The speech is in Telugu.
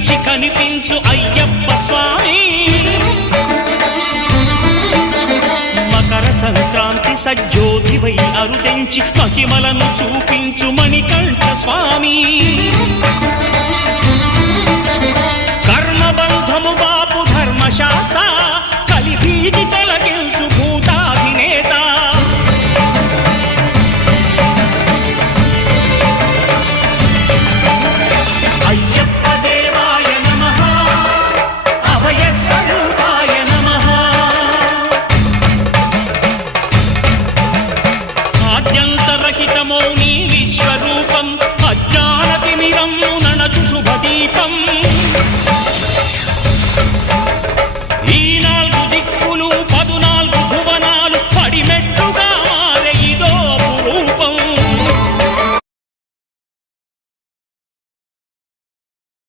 కనిపించి కనిపించు అయ్యప్ప స్వామి మకర సంక్రాంతి సజ్జోతివై అరుదెంచి మహిమలను చూపించు మణికంఠ స్వామి కర్మబంధము బాపు ధర్మశాస్త్ర కలిభీతి తొలగించు భూతాధినేత అయ్యప్ప దేవాయ నమః అభయ స్వరూపాయ నమః ఆద్యంతరహితమౌ నీ విశ్వరూపం